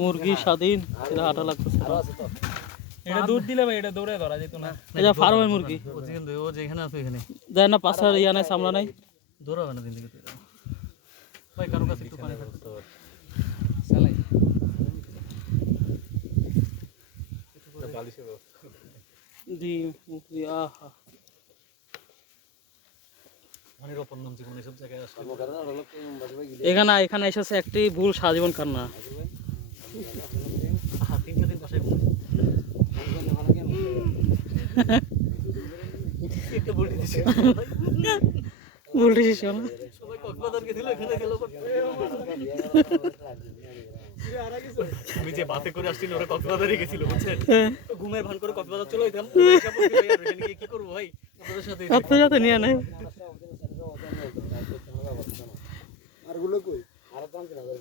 মুরগি স্বাধীন, এটা হাঁটা লাগতেছে না। এটা দৌড় দিলে ভাই এটা দৌড়ে ধরা যেত না। এটা ফার্মের মুরগি ও যেখানে আছে ওখানে দেয় না, পাশার ইয়া নাই, সামলা নাই। দৌড়াবে না দিন দিকে ভাই কারো কাছে একটু পানি থাকতো জি মুরগি আহা পানির অপর নাম জীবন এসব জায়গায় আসলে এখানে এসেছে একটি ভুল সারাজীবন কান্না। তিনটা দিন বাসায় ঘুমাই একটা বলে দিছি ভুল ডিসিশন। সবাই কক্সবাজার গেছিল, এখানে গেল আমি যে বাসে করে আসছিল ওরা কক্সবাজারে গেছিল বুঝছেন, তো ঘুমের ভান করে কক্সবাজার চলে যেতাম। কি করবো ভাই আপনাদের সাথে আপনার সাথে নিয়ে নেই আর গুলো কই আর দাম কিনা ভাই